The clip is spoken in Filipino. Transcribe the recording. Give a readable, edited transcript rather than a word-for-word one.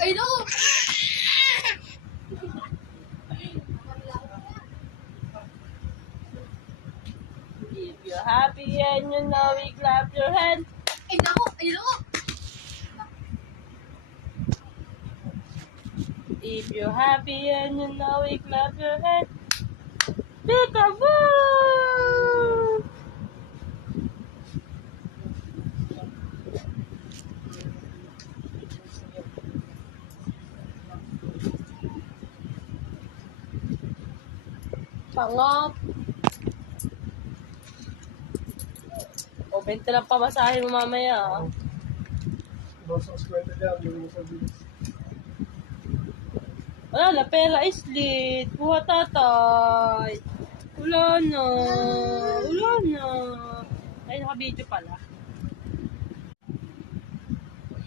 Ay, no! If you're happy and you know it, clap your hands. Ay, nako! Ay, nako! If you're happy and you know it, clap your hands. Peekaboo! Pangop. O, 20 lang pamasahe mo mamaya. Ah. Basta sa kwenta dyan, yung sa bilis. Wala na, pera is late. Kuha tatay. Wala na. Wala na. Ay, naka-video pala.